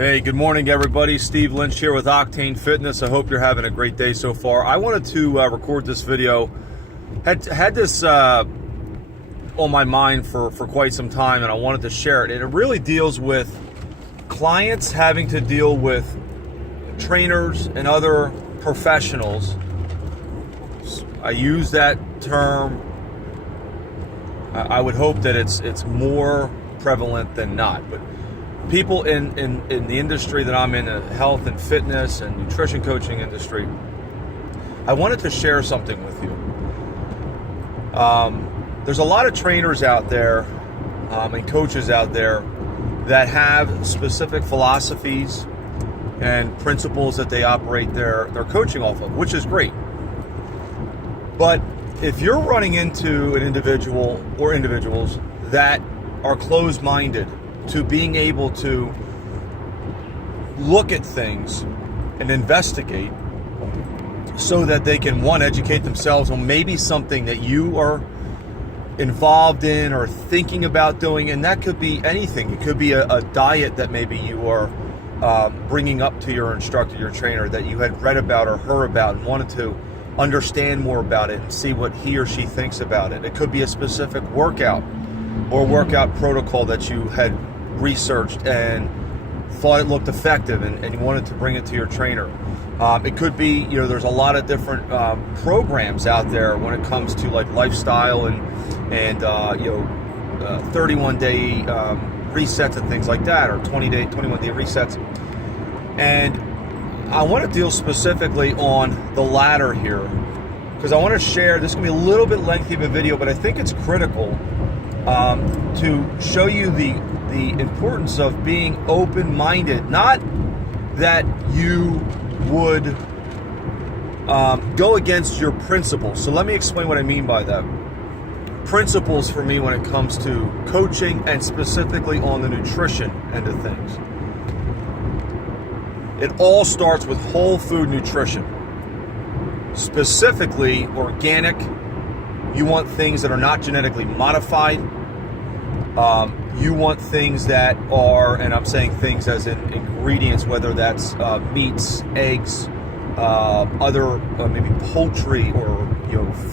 Hey, good morning, everybody. Steve Lynch here with Octane Fitness. I hope you're having a great day so far. I wanted to record this video. Had this on my mind for quite some time, and I wanted to share it. And it really deals with clients having to deal with trainers and other professionals. I use that term. I would hope that it's more prevalent than not, but people in the industry that I'm in, the health and fitness and nutrition coaching industry, I wanted to share something with you. There's a lot of trainers out there and coaches out there that have specific philosophies and principles that they operate their coaching off of, which is great. But if you're running into an individual or individuals that are closed-minded to being able to look at things and investigate so that they can, one, educate themselves on maybe something that you are involved in or thinking about doing, and that could be anything. It could be a diet that maybe you are bringing up to your instructor, your trainer, that you had read about or heard about and wanted to understand more about it and see what he or she thinks about it. It could be a specific workout or workout protocol that you had researched and thought it looked effective and you wanted to bring it to your trainer. It could be, there's a lot of different programs out there when it comes to like lifestyle and 31-day resets and things like that, or 21-day resets. And I want to deal specifically on the latter here because I want to share, this is going to be a little bit lengthy of a video, but I think it's critical to show you the importance of being open-minded. Not that you would go against your principles. So let me explain what I mean by that. Principles for me when it comes to coaching and specifically on the nutrition end of things. It all starts with whole food nutrition. Specifically organic. You want things that are not genetically modified. You want things that are, and I'm saying things as in ingredients, whether that's meats, eggs, other maybe poultry or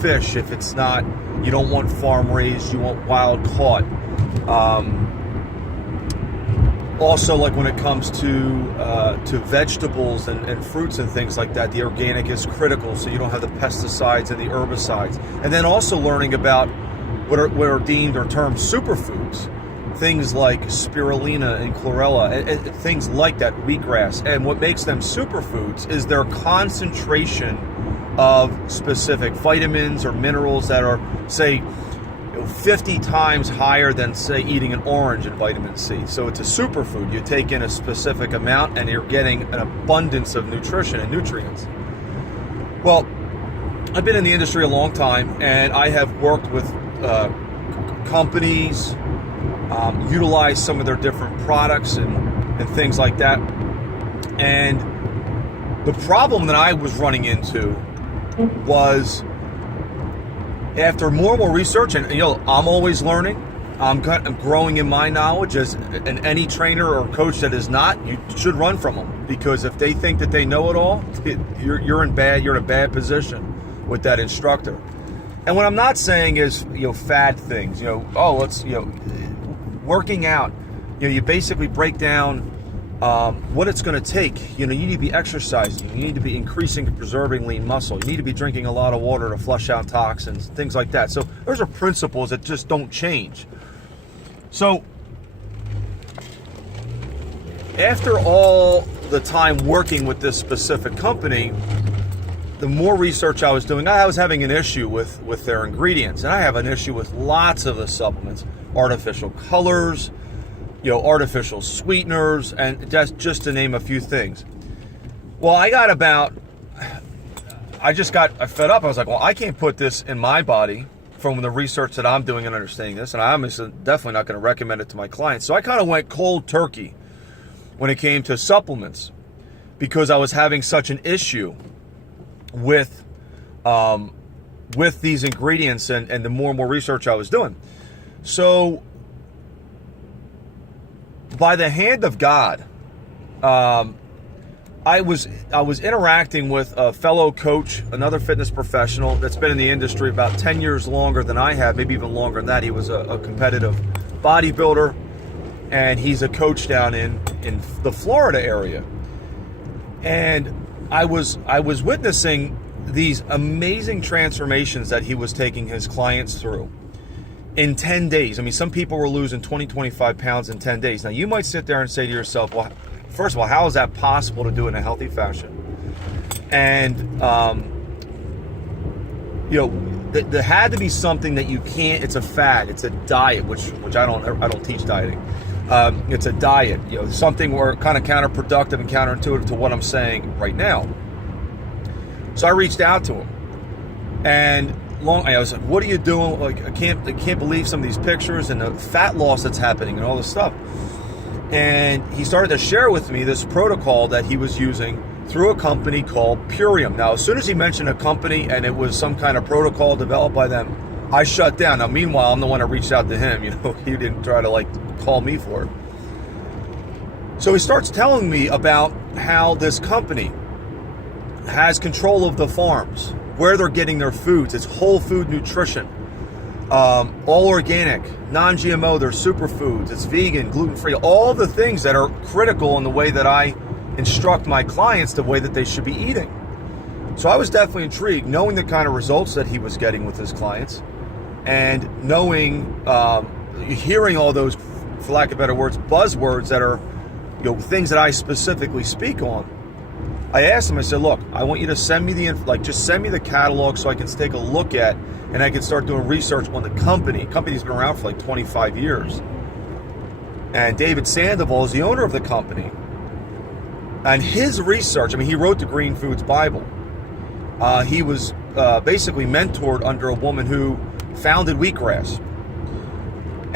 fish. If it's not, you don't want farm raised, you want wild caught. Also, like when it comes to vegetables and fruits and things like that, the organic is critical, so you don't have the pesticides and the herbicides. And then also learning about what are deemed or termed superfoods, things like spirulina and chlorella, and things like that, wheatgrass. And what makes them superfoods is their concentration of specific vitamins or minerals that are, say, 50 times higher than, say, eating an orange in vitamin C. So it's a superfood. You take in a specific amount and you're getting an abundance of nutrition and nutrients. Well, I've been in the industry a long time, and I have worked with companies, utilized some of their different products and things like that. And the problem that I was running into was, after more and more research, and I'm always learning, I'm growing in my knowledge, and any trainer or coach that is not, you should run from them, because if they think that they know it all, you're in a bad position with that instructor. And what I'm not saying is fad things, working out, you basically break down what it's going to take. You need to be exercising, you need to be increasing and preserving lean muscle, you need to be drinking a lot of water to flush out toxins, things like that. So those are principles that just don't change. So after all the time working with this specific company, the more research I was doing, I was having an issue with their ingredients. And I have an issue with lots of the supplements, artificial colors, artificial sweeteners, and just to name a few things. Well, I fed up. I was like, well, I can't put this in my body from the research that I'm doing and understanding this, and I'm definitely not going to recommend it to my clients. So I kind of went cold turkey when it came to supplements, because I was having such an issue with these ingredients and the more and more research I was doing. So by the hand of God, I was interacting with a fellow coach, another fitness professional that's been in the industry about 10 years longer than I have, maybe even longer than that. He was a competitive bodybuilder, and he's a coach down in the Florida area. And I was witnessing these amazing transformations that he was taking his clients through in 10 days. I mean, some people were losing 20, 25 pounds in 10 days. Now, you might sit there and say to yourself, well, first of all, how is that possible to do in a healthy fashion? And, there had to be something that you can't, it's a fad, it's a diet, which I don't teach dieting. It's a diet, something where kind of counterproductive and counterintuitive to what I'm saying right now. So I reached out to him, and I was like, what are you doing? Like, I can't believe some of these pictures and the fat loss that's happening and all this stuff. And he started to share with me this protocol that he was using through a company called Purium. Now, as soon as he mentioned a company and it was some kind of protocol developed by them, I shut down. Now, meanwhile, I'm the one that reached out to him. He didn't try to call me for it. So he starts telling me about how this company has control of the farms, where they're getting their foods. It's whole food nutrition, all organic, non-GMO. They're superfoods. It's vegan, gluten-free, all the things that are critical in the way that I instruct my clients the way that they should be eating. So I was definitely intrigued, knowing the kind of results that he was getting with his clients, and knowing, hearing all those, for lack of better words, buzzwords that are, things that I specifically speak on. I asked him, I said, look, I want you to send me just send me the catalog so I can take a look at, and I can start doing research on the company. The company's been around for 25 years. And David Sandoval is the owner of the company. And his research, he wrote the Green Foods Bible. He was basically mentored under a woman who founded Wheatgrass.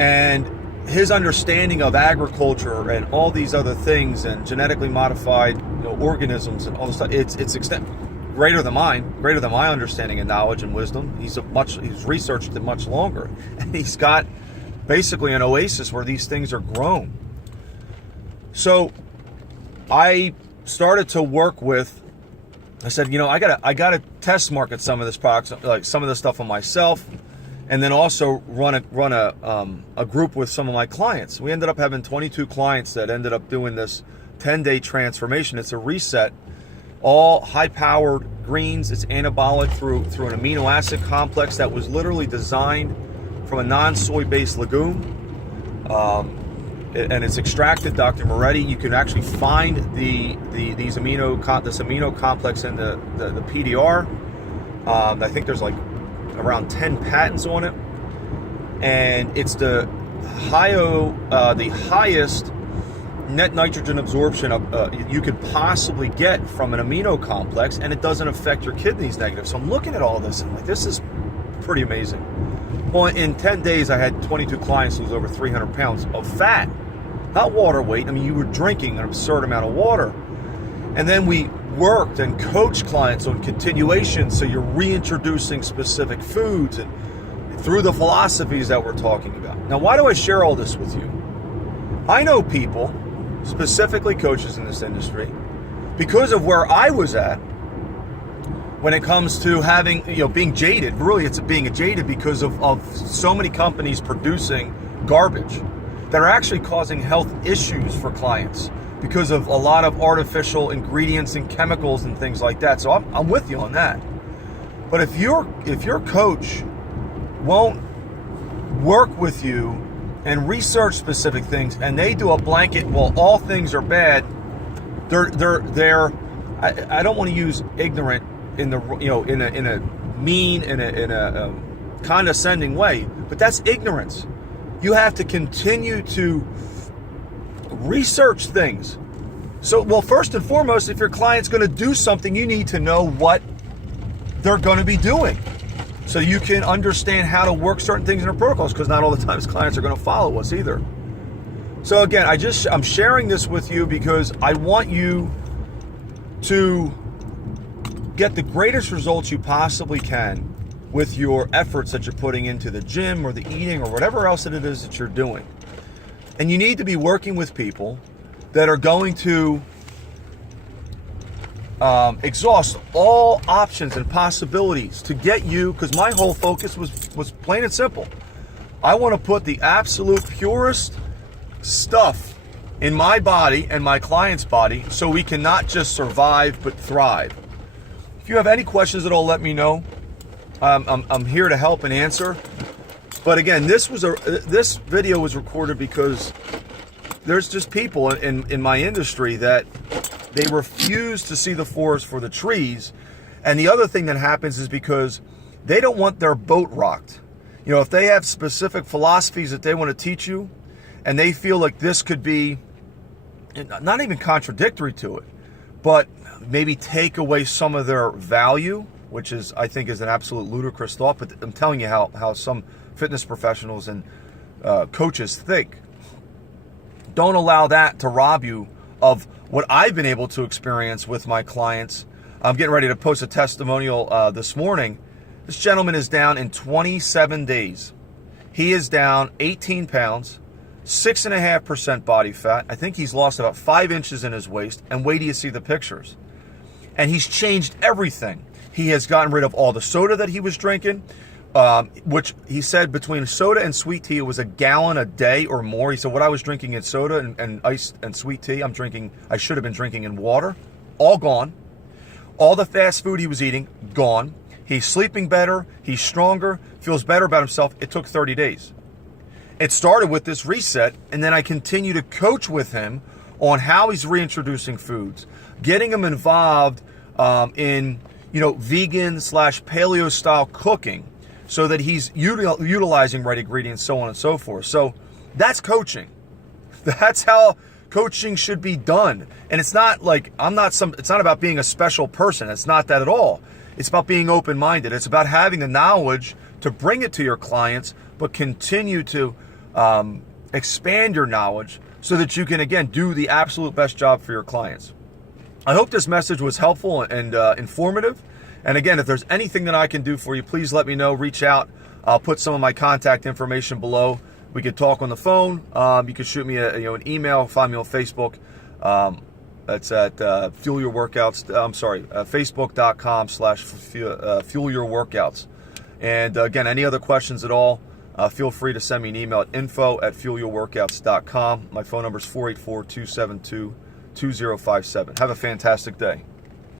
And his understanding of agriculture and all these other things and genetically modified organisms and all this stuff, it's greater than my understanding and knowledge and wisdom. He's researched it much longer, and he's got basically an oasis where these things are grown. So I started to work with, I said, I gotta test market some of this products, like some of this stuff on myself, and then also run a group with some of my clients. We ended up having 22 clients that ended up doing this 10-day transformation. It's a reset, all high-powered greens. It's anabolic through an amino acid complex that was literally designed from a non-soy based legume, and it's extracted. Dr. Moretti, you can actually find this amino complex in the PDR. I think there's around 10 patents on it, and it's the highest net nitrogen absorption you could possibly get from an amino complex, and it doesn't affect your kidneys negative. So I'm looking at all this, and I'm like, this is pretty amazing. Well, in 10 days, I had 22 clients lose over 300 pounds of fat, not water weight. You were drinking an absurd amount of water. And then we worked and coached clients on continuation, so you're reintroducing specific foods and through the philosophies that we're talking about. Now, why do I share all this with you? I know people, specifically coaches in this industry, because of where I was at when it comes to having, being jaded. Really, it's being jaded because of so many companies producing garbage that are actually causing health issues for clients because of a lot of artificial ingredients and chemicals and things like that. So I'm with you on that. But if your coach won't work with you and research specific things, and they do a blanket, well, all things are bad, they're I don't want to use ignorant in the in a mean, in a condescending way, but that's ignorance. You have to continue to research things. So, well, first and foremost, if your client's going to do something, you need to know what they're going to be doing, so you can understand how to work certain things in their protocols, because not all the times clients are going to follow us either. So again, I'm sharing this with you because I want you to get the greatest results you possibly can with your efforts that you're putting into the gym or the eating or whatever else it is that you're doing. And you need to be working with people that are going to exhaust all options and possibilities to get you, because my whole focus was plain and simple. I want to put the absolute purest stuff in my body and my client's body so we can not just survive but thrive. If you have any questions at all, let me know. I'm here to help and answer. But again, this video was recorded because there's just people in my industry that they refuse to see the forest for the trees. And the other thing that happens is because they don't want their boat rocked. You know, if they have specific philosophies that they want to teach you, and they feel like this could be not even contradictory to it, but maybe take away some of their value, which is, I think, is an absolute ludicrous thought. But I'm telling you how some fitness professionals and coaches think. Don't allow that to rob you of what I've been able to experience with my clients. I'm getting ready to post a testimonial this morning. This gentleman is down in 27 days. He is down 18 pounds, 6.5% body fat. I think he's lost about 5 inches in his waist. And wait till you see the pictures. And he's changed everything. He has gotten rid of all the soda that he was drinking, which he said between soda and sweet tea, it was a gallon a day or more. He said what I was drinking in soda and ice and sweet tea, I should have been drinking in water. All gone. All the fast food he was eating, gone. He's sleeping better. He's stronger. Feels better about himself. It took 30 days. It started with this reset, and then I continue to coach with him on how he's reintroducing foods, getting him involved in vegan / paleo style cooking, so that he's utilizing right ingredients, so on and so forth. So that's coaching. That's how coaching should be done. And it's not like it's not about being a special person. It's not that at all. It's about being open-minded. It's about having the knowledge to bring it to your clients, but continue to expand your knowledge so that you can, again, do the absolute best job for your clients. I hope this message was helpful and informative. And again, if there's anything that I can do for you, please let me know. Reach out. I'll put some of my contact information below. We could talk on the phone. You could shoot me an email. Find me on Facebook. It's at Fuel Your Workouts. Facebook.com/Fuel Your Workouts. And again, any other questions at all, feel free to send me an email at info@fuelyourworkouts.com. My phone number is 484-272-2057. Have a fantastic day.